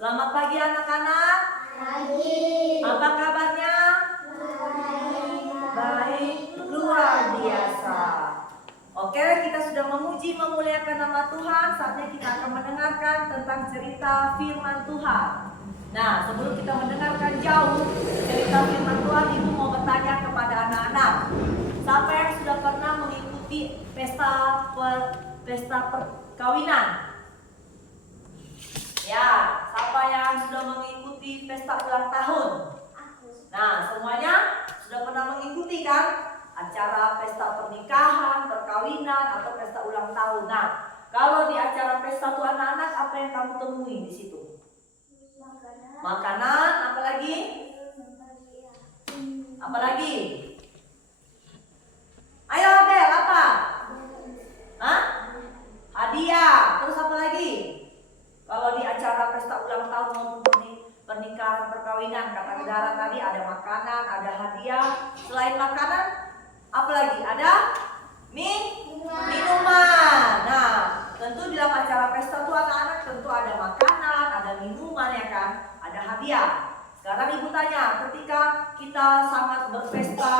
Selamat pagi anak-anak. Pagi. Apa kabarnya? Baik, luar biasa. Oke, kita sudah memuji memuliakan nama Tuhan. Saatnya kita akan mendengarkan tentang cerita firman Tuhan. Nah, sebelum kita mendengarkan jauh cerita firman Tuhan, Ibu mau bertanya kepada anak-anak. Siapa yang sudah pernah mengikuti pesta perkawinan? Ya, siapa yang sudah mengikuti pesta ulang tahun? Nah, semuanya sudah pernah mengikuti kan? Acara pesta pernikahan, perkawinan, atau pesta ulang tahun. Nah, kalau di acara pesta tuh anak-anak, apa yang kamu temui di situ? Makanan, apa lagi? Apa lagi? Ayo Abel, apa? Hah? Hadiah. Terus apa lagi? Kalau di acara pesta ulang tahun maupun pernikahan perkawinan, kata negara tadi ada makanan, ada hadiah. Selain makanan, apa lagi? Ada minuman. Nah, tentu di dalam acara pesta itu anak-anak tentu ada makanan, ada minuman ya kan, ada hadiah. Sekarang Ibu tanya, ketika kita sangat berpesta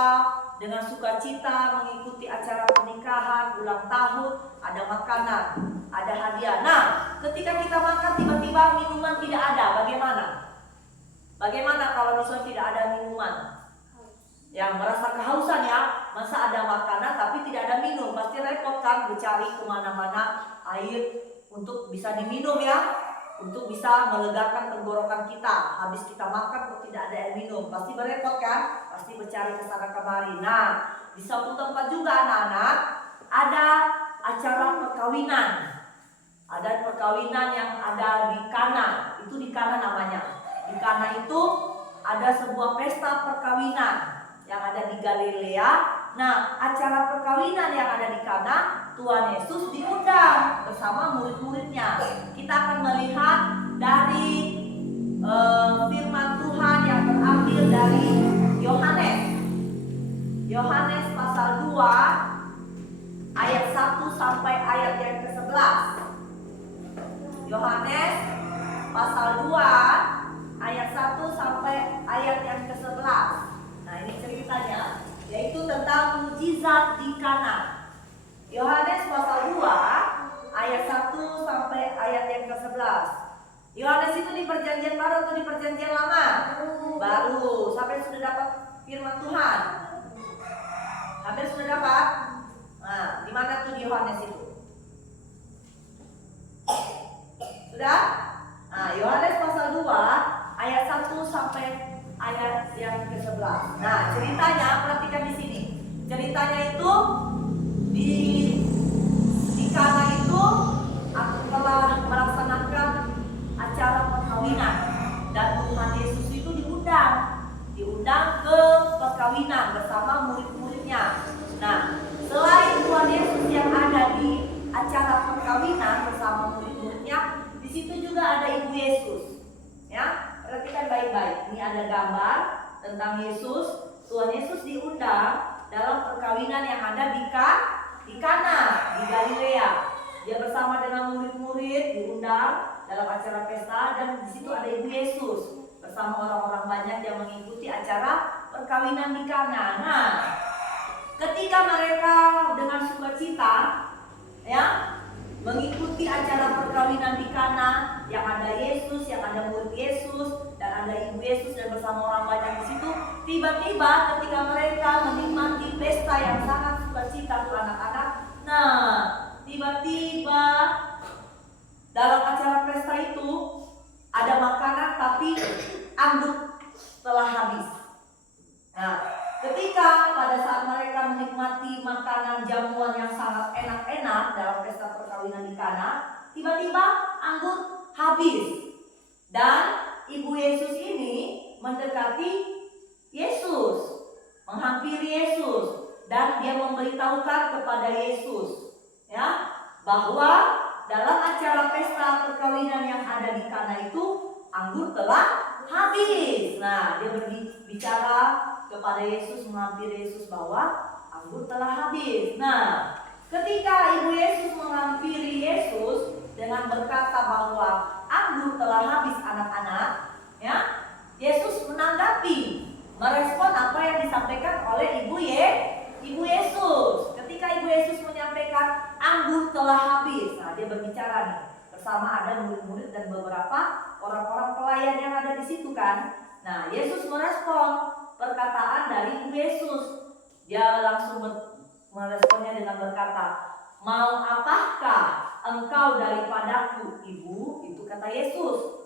dengan sukacita mengikuti acara pernikahan, ulang tahun, ada makanan, ada hadiah. Nah, ketika kita makan tiba-tiba minuman tidak ada, bagaimana? Bagaimana kalau misalnya tidak ada minuman? Yang merasa kehausan ya, masa ada makanan tapi tidak ada minum, pasti repot kan mencari kemana-mana air untuk bisa diminum ya, untuk bisa melegakan tenggorokan kita. Habis kita makan kok tidak ada air minum, pasti berepot kan, pasti mencari kesana kemari. Nah, di suatu tempat juga anak-anak ada acara perkawinan. Ada perkawinan yang ada di Kana, itu di Kana namanya. Di Kana itu ada sebuah pesta perkawinan yang ada di Galilea. Nah, acara perkawinan yang ada di Kana, Tuhan Yesus diundang bersama murid-muridnya. Kita akan melihat dari firman Tuhan yang terambil dari Yohanes. Yohanes pasal 2 ayat 1 sampai ayat yang ke-11. Yohanes pasal 2 ayat 1 sampai ayat yang ke-11. Nah, ini ceritanya, yaitu tentang mujizat di Kana. Yohanes pasal 2 ayat 1 sampai ayat yang ke-11. Yohanes itu di perjanjian baru atau di perjanjian lama? Baru. Sampai sudah dapat firman Tuhan? Sampai sudah dapat? Nah, di mana tuh di Yohanes itu? Sudah? Nah, Yohanes pasal 2 ayat 1 sampai ayat yang ke-11. Nah, ceritanya perhatikan di sini. Ceritanya itu di Kana itu aku telah melaksanakan acara perkawinan dan Tuhan Yesus itu diundang ke perkawinan bersama murid-muridnya. Nah, selain Tuhan Yesus yang ada di acara perkawinan bersama murid-muridnya, di situ juga ada Ibu Yesus. Ya, perhatikan baik-baik. Ini ada gambar tentang Yesus. Tuhan Yesus diundang dalam perkawinan yang ada di Kana, di Galilea. Dia bersama dengan murid-murid diundang dalam acara pesta, dan di situ ada Ibu Yesus bersama orang-orang banyak yang mengikuti acara perkawinan di Kana. Nah, ketika mereka dengan sukacita ya mengikuti acara perkawinan di Kana, yang ada Yesus, yang ada murid Yesus, dan ada Ibu Yesus dan bersama orang banyak di situ. Tiba-tiba ketika mereka menikmati pesta yang sangat sukacita untuk anak-anak, nah tiba-tiba dalam acara pesta itu ada makanan tapi anduk telah habis. Nah, ketika pada saat mereka menikmati makanan jamuan yang sangat enak-enak dalam pesta perkawinan di Kana, tiba-tiba anggur habis. Dan Ibu Yesus ini mendekati Yesus, menghampiri Yesus, dan dia memberitahukan kepada Yesus ya, bahwa dalam acara pesta perkawinan yang ada di Kana itu anggur telah habis. Nah, dia berbicara kepada Yesus, menghampiri Yesus bahwa anggur telah habis. Nah, ketika Ibu Yesus menghampiri Yesus dengan berkata bahwa anggur telah habis, anak-anak merespon apa yang disampaikan oleh Ibu Yesus. Ketika Ibu Yesus menyampaikan anggur telah habis, nah dia berbicara nih bersama ada murid-murid dan beberapa orang-orang pelayan yang ada di situ kan. Nah, Yesus merespon perkataan dari Ibu Yesus. Dia langsung meresponnya dengan berkata, "Mau apakah engkau daripadaku, Ibu?" Itu kata Yesus.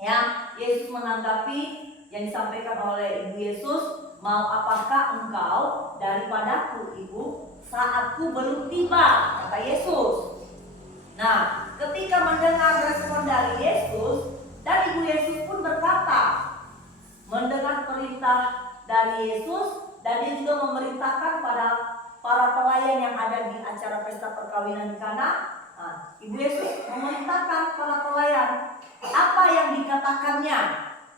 Ya, Yesus menanggapi yang disampaikan oleh Ibu Yesus, "Mau apakah engkau daripadaku, Ibu? Saatku belum tiba," kata Yesus. Nah, ketika mendengar respon dari Yesus, dan Ibu Yesus pun berkata, mendengar perintah dari Yesus, dan dia juga memerintahkan pada para pelayan yang ada di acara pesta perkawinan di Kana. Nah, Ibu Yesus memerintahkan para pelayan, apa yang dikatakannya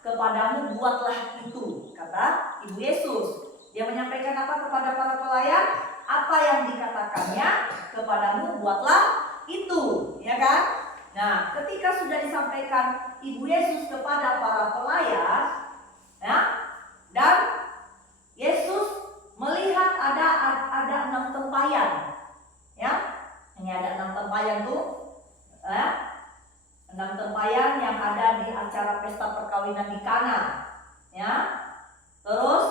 kepadamu buatlah itu, kata Ibu Yesus. Dia menyampaikan apa kepada para pelayan? Apa yang dikatakannya kepadamu buatlah itu, ya kan? Nah, ketika sudah disampaikan Ibu Yesus kepada para pelayan, ya, dan Yesus melihat ada 6 tempayan, ya. Ini ada 6 tempayan tuh, 6 tempayan yang ada di acara pesta perkawinan di Kana, ya. Terus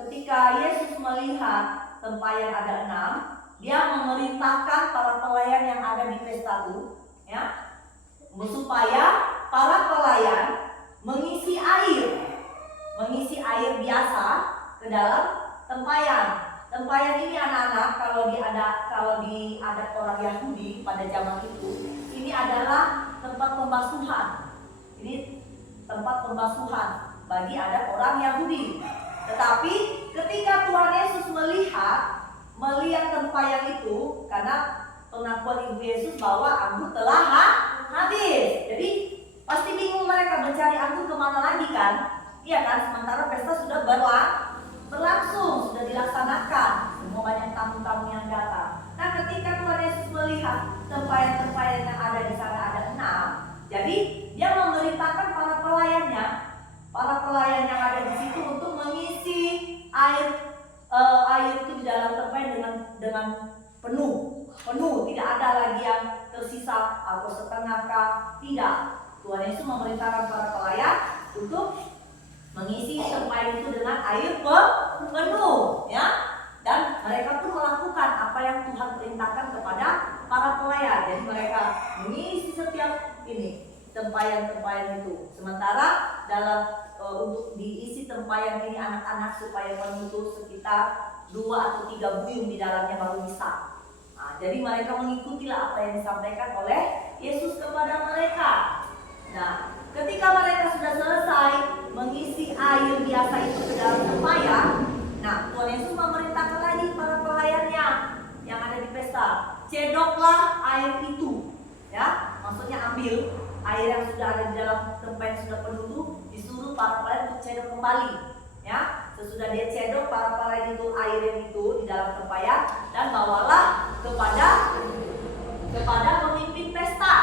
ketika Yesus melihat tempayan ada 6, dia memerintahkan para pelayan yang ada di pesta itu, ya, supaya para pelayan mengisi air biasa ke dalam tempayan. Tempayan ini anak-anak kalau di adat orang Yahudi pada zaman itu, ini adalah tempat pembasuhan. Ini tempat pembasuhan bagi adat orang Yahudi. Tetapi ketika Tuhan Yesus melihat tempayan itu, karena pengakuan Ibu Yesus bahwa anggur telah habis. Jadi pasti bingung mereka mencari anggur kemana lagi kan? Iya kan? Sementara pesta sudah berlangsung, sudah dilaksanakan. Semua banyak tamu-tamu yang datang. Nah, ketika Tuhan Yesus melihat tempayan-tempayan yang ada di sana ada 6, jadi dia memerintahkan para pelayan yang ada di situ untuk mengisi air itu di dalam tempayan dengan penuh, tidak ada lagi yang tersisa atau setengah kah, tidak. Tuhan Yesus memerintahkan para pelayan untuk mengisi tempayan itu dengan air penuh, ya. Dan mereka pun melakukan apa yang Tuhan perintahkan kepada para pelayan. Jadi mereka mengisi setiap tempayan itu. Sementara dalam untuk diisi tempayan ini anak-anak supaya penuh itu sekitar 2 atau 3 buyung di dalamnya baru bisa. Nah, jadi mereka mengikutilah apa yang disampaikan oleh Yesus kepada mereka. Nah, ketika mereka sudah selesai mengisi air biasa itu ke dalam tempayan, nah Tuhan Yesus memerintahkan lagi para pelayannya yang ada di pesta, cedoklah air itu, ya, maksudnya ambil air yang sudah ada di dalam tempayan sudah penuh itu, disuruh para pelayan untuk cedok kembali, ya. Sesudah dia cedok para pelayan itu air itu di dalam tempayan dan bawalah kepada pemimpin pesta,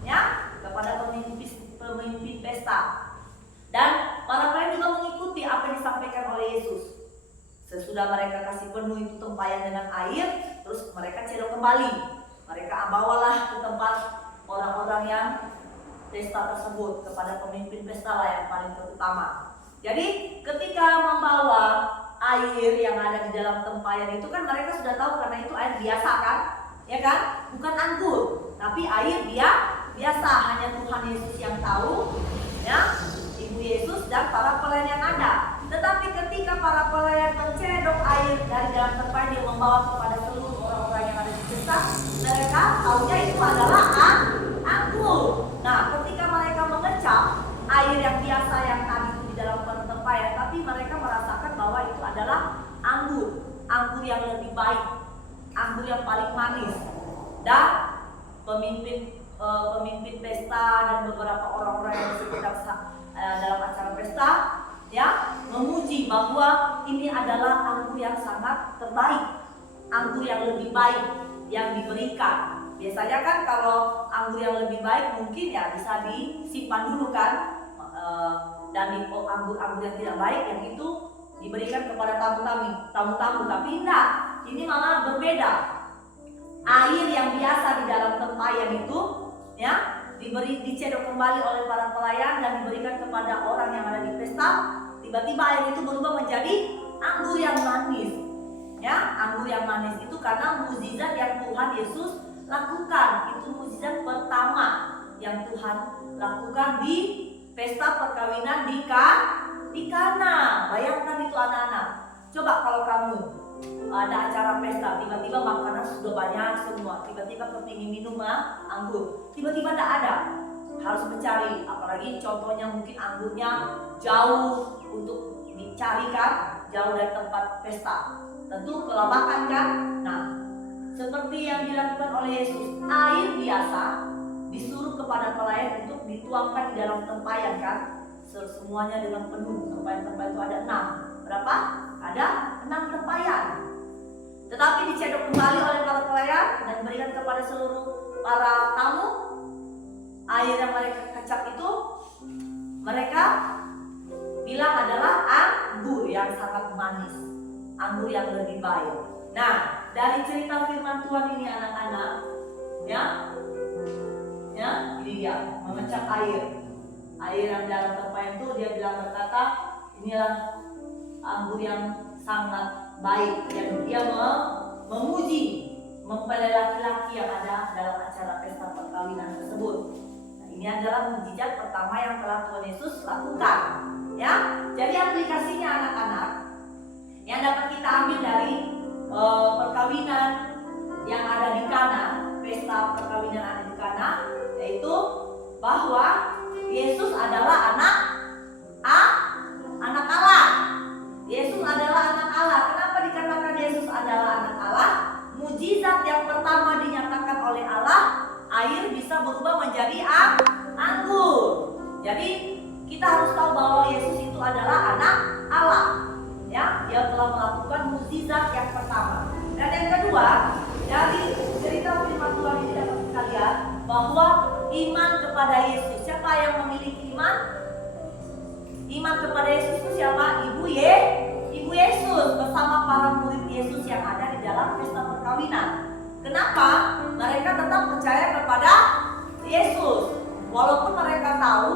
ya, kepada pemimpin pesta. Dan para pelayan juga mengikuti apa yang disampaikan oleh Yesus. Sesudah mereka kasih penuh itu tempayan dengan air, terus mereka cedok kembali. Mereka bawalah ke tempat orang-orang yang pesta tersebut, kepada pemimpin pesta lah yang paling terutama. Jadi ketika membawa air yang ada di dalam tempayan itu kan mereka sudah tahu karena itu air biasa kan, ya kan, bukan anggur, tapi air biasa. Hanya Tuhan Yesus yang tahu, ya, Ibu Yesus dan para pelayan yang ada. Tetapi ketika para pelayan mencedok air dari dalam tempayan yang membawa kepada seluruh orang-orang yang ada di pesta, mereka tahunya itu adalah anggur. Nah, ketika mereka mengecap air yang biasa yang tadi itu di dalam tempayan, tapi mereka merasakan bahwa itu adalah anggur yang lebih baik, anggur yang paling manis. Dan pemimpin pesta dan beberapa orang-orang yang di sekitar dalam acara pesta, ya, memuji bahwa ini adalah anggur yang sangat terbaik, anggur yang lebih baik yang diberikan. Biasanya kan kalau anggur yang lebih baik mungkin ya bisa disimpan dulu kan, dan di anggur-anggur yang tidak baik yang itu diberikan kepada tamu-tamu. Tapi tidak, ini malah berbeda. Air yang biasa di dalam tempayan itu ya dicedok kembali oleh para pelayan dan diberikan kepada orang yang ada di pesta. Tiba-tiba air itu berubah menjadi anggur yang manis. Ya, anggur yang manis itu karena mukjizat yang Tuhan Yesus lakukan. Itu mukjizat pertama yang Tuhan lakukan di pesta perkawinan di Kana. Bayangkan itu anak-anak. Coba kalau kamu ada acara pesta, tiba-tiba makanan sudah banyak semua, tiba-tiba kepingin minum anggur, tiba-tiba tidak ada, harus mencari. Apalagi contohnya mungkin anggurnya jauh untuk dicarikan, jauh dari tempat pesta, tentu kelabakan kan. Nah, seperti yang dilakukan oleh Yesus, air biasa disuruh kepada pelayan untuk dituangkan di dalam tempayan kan, semuanya dengan penuh. Tempayan-tempayan itu ada 6. Berapa? Ada 6 tempayan. Tetapi dicedok kembali oleh para pelayan dan diberikan kepada seluruh para tamu. Air yang mereka kacap itu mereka bilang adalah anggur yang sangat manis, anggur yang lebih baik. Nah, dari cerita firman Tuhan ini anak-anak, ya, ini dia mengecap air yang dalam tempayan itu. Dia bilang berkata, inilah anggur yang sangat baik, yang dia memuji, mempelai laki-laki yang ada dalam acara pesta perkawinan tersebut. Nah, ini adalah mukjizat pertama yang telah Tuhan Yesus lakukan. Ya, jadi aplikasinya anak-anak yang dapat kita ambil dari perkawinan yang ada di Kana, pesta perkawinan ada di Kana, yaitu bahwa Yesus adalah anak Allah. Yesus adalah anak Allah. Kenapa dikatakan Yesus adalah anak Allah? Mujizat yang pertama dinyatakan oleh Allah, air bisa berubah menjadi anggur. Jadi kita harus tahu bahwa Yesus itu adalah anak Allah. Ya, dia telah melakukan mujizat yang pertama. Dan yang kedua, dari cerita firman Tuhan ini dapat kita lihat bahwa iman kepada Yesus. Siapa yang memiliki iman? Iman kepada Yesus itu siapa? Ibu Yesus bersama para murid Yesus yang ada di dalam pesta perkawinan. Kenapa? Mereka tetap percaya kepada Yesus. Walaupun mereka tahu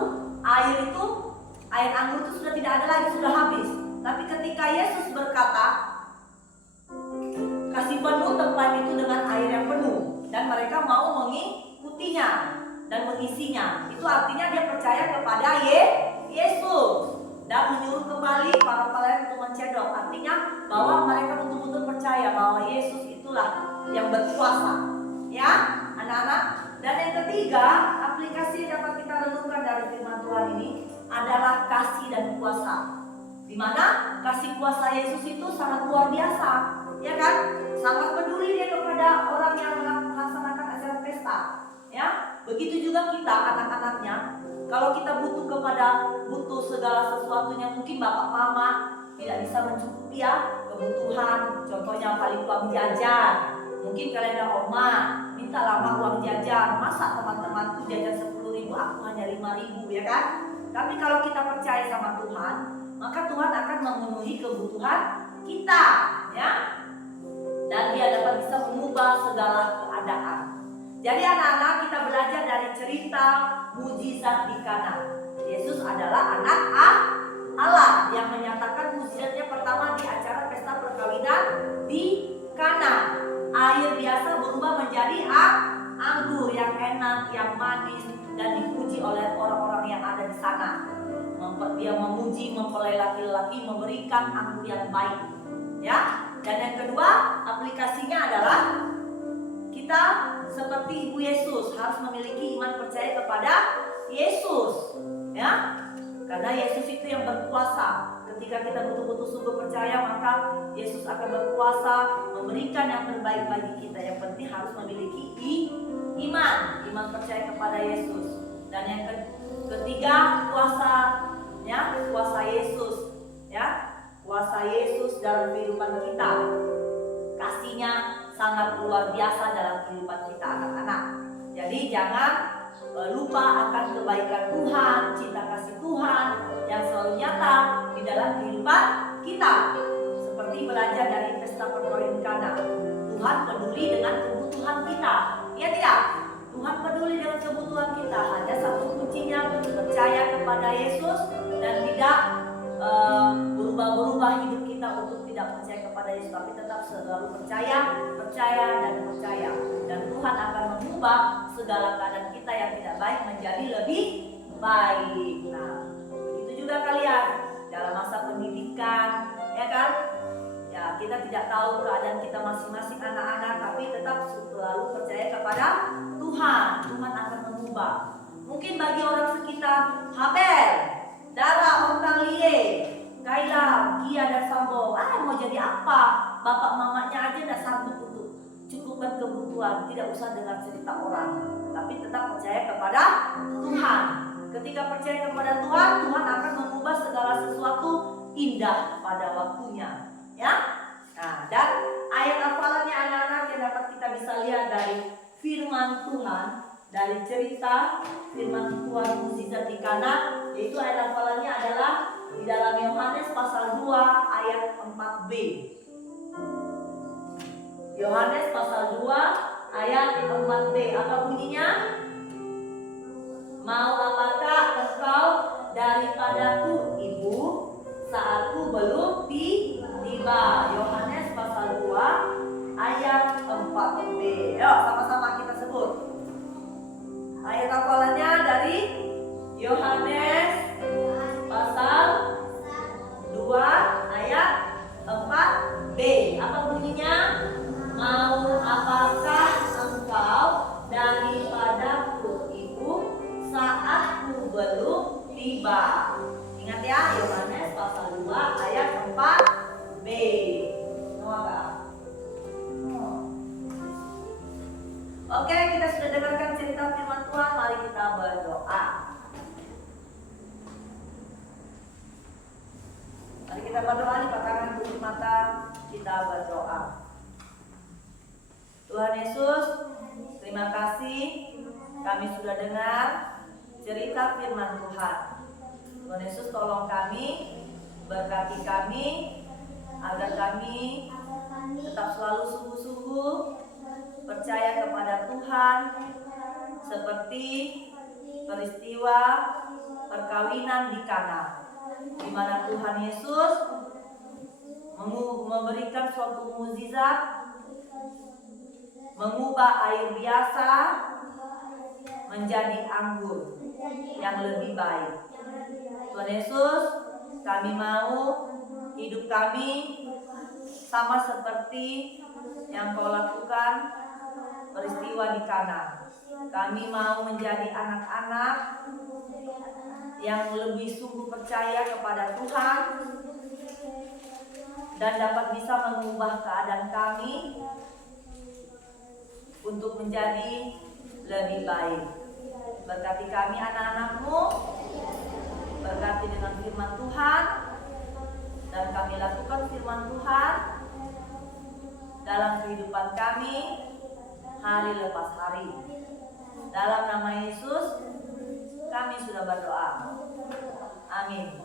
air anggur itu sudah tidak ada lagi, sudah habis. Tapi ketika Yesus berkata, kasih penuh tempat itu dengan air yang penuh, dan mereka mau mengikutinya dan mengisinya. Itu artinya dia percaya kepada Yesus dan menyuruh kembali para pelayan untuk mencedok. Artinya bahwa mereka betul-betul percaya bahwa Yesus itulah yang berkuasa. Ya, anak-anak. Dan yang ketiga, aplikasi yang dapat kita renungkan dari firman Tuhan ini adalah kasih dan kuasa. Di mana kasih kuasa Yesus itu sangat luar biasa, ya kan? Sangat peduli dia kepada orang yang melaksanakan acara pesta. Ya, begitu juga kita anak-anaknya. Kalau kita butuh segala sesuatunya, mungkin bapak mama tidak bisa mencukupi ya kebutuhan. Contohnya paling uang jajan. Mungkin kalian oma minta lama uang jajan. Masa teman-temanku jajan 10.000, aku hanya 5.000, ya kan? Tapi kalau kita percaya sama Tuhan, maka Tuhan akan memenuhi kebutuhan kita, ya. Dan Dia dapat bisa mengubah segala keadaan. Jadi anak-anak, kita belajar dari cerita mujizat di Kana. Yesus adalah anak Allah yang menyatakan mujizatnya pertama di acara pesta perkawinan di Kana. Air biasa berubah menjadi anggur yang enak, yang manis, dan dipuji oleh orang-orang yang ada di sana. Dia memuji mempelai laki-laki, memberikan anggur yang baik. Ya. Dan yang kedua, aplikasinya adalah kita seperti Ibu Yesus harus memiliki iman percaya kepada Yesus, ya, karena Yesus itu yang berkuasa. Ketika kita betul-betul sungguh percaya, maka Yesus akan berkuasa memberikan yang terbaik bagi kita. Yang penting harus memiliki iman percaya kepada Yesus. Dan yang ketiga, kuasa, ya, kuasa Yesus, ya, kuasa Yesus dalam kehidupan kita. Kasihnya sangat luar biasa dalam kehidupan kita anak-anak. Jadi jangan lupa akan kebaikan Tuhan, cinta kasih Tuhan yang selalu kita. Seperti belajar dari pesta perkawinan Kana. Tuhan peduli dengan kebutuhan kita. Iya tidak? Tuhan peduli dengan kebutuhan kita. Hanya satu kuncinya, percaya kepada Yesus dan tidak berubah-ubah hidup kita untuk tidak percaya kepada Yesus, tapi tetap selalu percaya dan percaya. Dan Tuhan akan mengubah segala keadaan kita yang tidak baik menjadi lebih baik. Nah, begitu juga kalian dalam masa pendidikan, ya kan? Ya, kita tidak tahu keadaan kita masing-masing anak-anak, tapi tetap selalu percaya kepada Tuhan. Tuhan akan mengubah. Mungkin bagi orang sekitar, Habel, Dara, Ontang Lie, Kaila, Gia dan Sambo, mau jadi apa? Bapak mamanya aja tidak sanggup untuk cukupkan kebutuhan. Tidak usah dengar cerita orang, tapi tetap percaya kepada Tuhan. Ketika percaya kepada Tuhan, Tuhan akan mengubah segala sesuatu indah pada waktunya. Ya, nah, dan ayat hafalannya anak-anak yang dapat kita bisa lihat dari firman Tuhan, dari cerita firman Tuhan mukjizat di Kana, yaitu ayat hafalannya adalah di dalam Yohanes pasal 2 ayat 4b. Yohanes pasal 2 ayat 4b. Apa bunyinya? Mau apakah engkau daripadaku, Ibu, saatku belum tiba. Yohanes pasal 2 ayat 4b. Yuk sama-sama kita sebut. Ayat hafalannya dari Yohanes pasal 2 ayat 4b. Apa bunyinya? Mau apakah engkau daripadaku, Ibu, saatku belum tiba. Ingat ya, Yohanes pasal 2 ayat 4b. Oke, kita sudah dengarkan cerita firman Tuhan. Mari kita berdoa. Mari kita berdoa, lipat tangan, tutup mata, kita berdoa. Tuhan Yesus, terima kasih kami sudah dengar cerita firman Tuhan. Tuhan Yesus, tolong kami, berkati kami, agar kami tetap selalu sungguh-sungguh percaya kepada Tuhan, seperti peristiwa perkawinan di Kana, di mana Tuhan Yesus memberikan suatu mukjizat, mengubah air biasa menjadi anggur yang lebih baik. Tuhan Yesus, kami mau hidup kami sama seperti yang Kau lakukan peristiwa di Kana. Kami mau menjadi anak-anak yang lebih sungguh percaya kepada Tuhan dan dapat bisa mengubah keadaan kami untuk menjadi lebih baik. Berkati kami anak-anak-Mu, berkati dengan firman Tuhan, dan kami lakukan firman Tuhan dalam kehidupan kami hari lepas hari. Dalam nama Yesus kami sudah berdoa. Amin.